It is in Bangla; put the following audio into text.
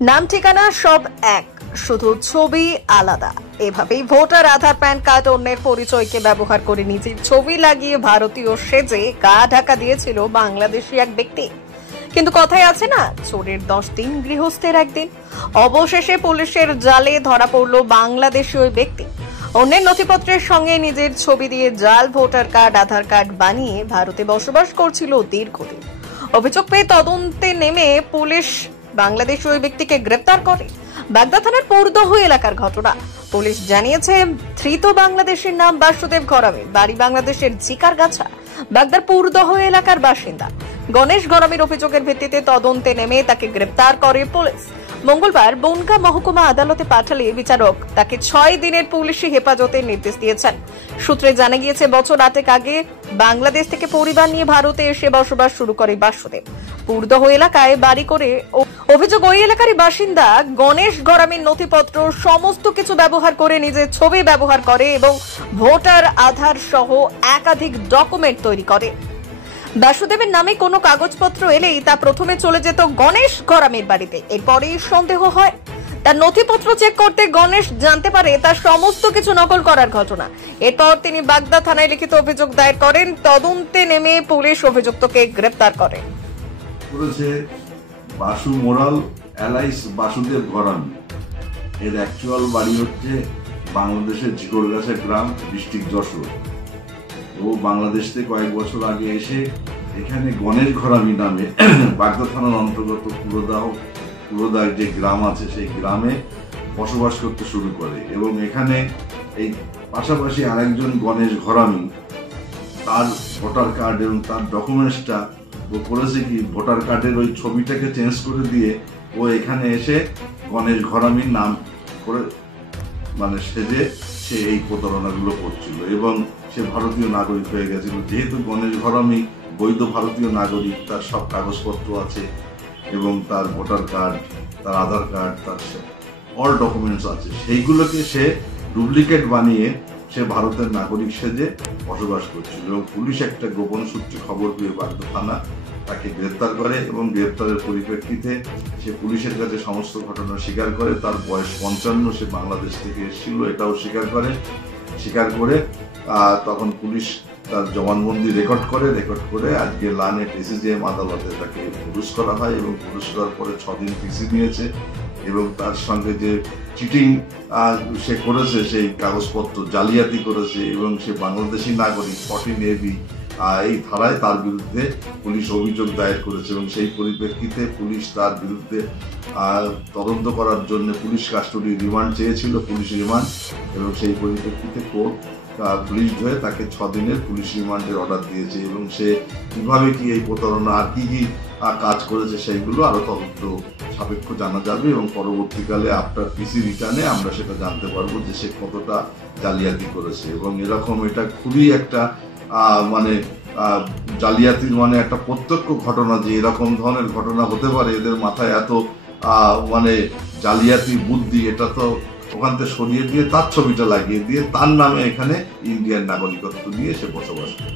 নাম ঠিকানা সব এক, শুধু ছবি আলাদা। এভাবেই ভোটার আধার প্যান কার্ড অন্যের পরিচয়কে ব্যবহার করে নিজের ছবি লাগিয়ে ভারতীয় সেজে গা ঢাকা দিয়েছিল বাংলাদেশি এক ব্যক্তি। কিন্তু কথায় আছে না, চোরের 10 দিন গৃহস্থের একদিন। অবশেষে পুলিশের জালে ধরা পড়ল বাংলাদেশি ওই ব্যক্তি। অন্যের নথিপত্রের সঙ্গে নিজের ছবি দিয়ে জাল ভোটার কার্ড, আধার কার্ড বানিয়ে ভারতে বসবাস করছিল দীর্ঘদিন। অভিযোগ পেয়ে তদন্তে নেমে পুলিশ বাংলাদেশি ওই ব্যক্তিকে গ্রেপ্তার করে। বাগদা থানার পূর্দহ এলাকার ঘটনা। পুলিশ জানিয়েছে, ধৃত বাংলাদেশের নাম বাসুদেব ঘরামি, বাড়ি বাংলাদেশের ঝিকারগাছা, বাগদার পূর্দহ এলাকার বাসিন্দা। গণেশ ঘরামির অভিযোগের ভিত্তিতে তদন্তে নেমে তাকে গ্রেপ্তার করে পুলিশ। মঙ্গলবার বনগাঁ মহকুমা আদালতে পাঠালে বিচারক তাকে 6 দিনের পুলিশি হেফাজতের নির্দেশ দিয়েছেন। সূত্রে জানা গিয়েছে, বছর 8 আগে বাংলাদেশ থেকে পরিবার নিয়ে ভারতে এসে বসবাস শুরু করে বাসুদেব। পূর্দহ এলাকায় বাড়ি করে অভিযোগ ওই এলাকারই বাসিন্দা গণেশ ঘরামির নথিপত্র সমস্ত কিছু ব্যবহার করে নিজের ছবি ব্যবহার করে এবং ভোটার আধার সহ একাধিক ডকুমেন্ট তৈরি করে। বাসুদেবের নামে কোনো কাগজপত্র এলেই তা প্রথমে চলে যেত গণেশ ঘরামির বাড়িতে। এরপরেই সন্দেহ হয়। তার নথিপত্র চেক করতে গণেশ জানতে পারে তার সমস্ত কিছু নকল করার ঘটনা। এরপর তিনি বাগদা থানায় লিখিত অভিযোগ দায়ের করেন। তদন্তে নেমে পুলিশ অভিযুক্তকে গ্রেপ্তার করে। বাসু মোরাল এলাইস বাসুদেব ঘরামি, এর অ্যাকচুয়াল বাড়ি হচ্ছে বাংলাদেশের ঝিকরগাছা গ্রাম, ডিস্ট্রিক্ট যশোর। ও বাংলাদেশ থেকে কয়েক বছর আগে এসে এখানে গণেশ ঘরামি নামে বাগদা থানার অন্তর্গত পুরোদা যে গ্রাম আছে সেই গ্রামে বসবাস করতে শুরু করে এবং এখানে এই পাশাপাশি আরেকজন গণেশ ঘরামি তার ভোটার কার্ড এবং তার ডকুমেন্টসটা ও করেছে কি, ভোটার কার্ডের ওই ছবিটাকে চেঞ্জ করে দিয়ে ও এখানে এসে গণেশ ঘরামির নাম করে সেজে সে এই প্রতারণাগুলো করছিল এবং সে ভারতীয় নাগরিক হয়ে গেছিল। যেহেতু গণেশ ঘরামি বৈধ ভারতীয় নাগরিক, তার সব কাগজপত্র আছে এবং তার ভোটার কার্ড, তার আধার কার্ড, তার অল ডকুমেন্টস আছে, সেইগুলোকে সে ডুপ্লিকেট বানিয়ে সে ভারতের নাগরিক সেজে বসবাস করছিল এবং পুলিশ একটা গোপন সূত্রে খবর পেয়ে বাগদা থানা তাকে গ্রেপ্তার করে এবং গ্রেপ্তারের পরিপ্রেক্ষিতে সে পুলিশের কাছে সমস্ত ঘটনা স্বীকার করে। তার বয়স 55, সে বাংলাদেশ থেকে এসেছিল এটাও স্বীকার করে তখন পুলিশ তার জবানবন্দি রেকর্ড করে আজকে লানেট এসিজিএম আদালতে তাকে পুলিশ করা হয় এবং পুলিশ করার পরে 6 দিন পিসি নিয়েছে এবং তার সঙ্গে যে চিটিং সে করেছে, সেই কাগজপত্র জালিয়াতি করেছে এবং সে বাংলাদেশি নাগরিক 14AB এই ধারায় তার বিরুদ্ধে পুলিশ অভিযোগ দায়ের করেছে এবং সেই পরিপ্রেক্ষিতে পুলিশ তার বিরুদ্ধে তদন্ত করার জন্য পুলিশ কাস্টডি রিমান্ড চেয়েছিল, পুলিশ রিমান্ড, এবং সেই পরিপ্রেক্ষিতে কোর্ট পুলিশ হয়ে তাকে 6 দিনের পুলিশ রিমান্ডের অর্ডার দিয়েছে এবং সে কিভাবে কি এই প্রতারণা আর কি কাজ করেছে সেইগুলো আরো তদন্ত সাপেক্ষ জানা যাবে এবং পরবর্তীকালে আফটার পিসি রিটার্নে আমরা সেটা জানতে পারবো যে সে কতটা জালিয়াতি করেছে এবং এরকম এটা খুবই একটা জালিয়াতির একটা প্রত্যক্ষ ঘটনা যে এরকম ধরনের ঘটনা হতে পারে, এদের মাথায় এত জালিয়াতি বুদ্ধি, এটা তো ওখান থেকে সরিয়ে দিয়ে তার ছবিটা লাগিয়ে দিয়ে তার নামে এখানে ইন্ডিয়ান নাগরিকত্ব নিয়ে সে বসবাস করে।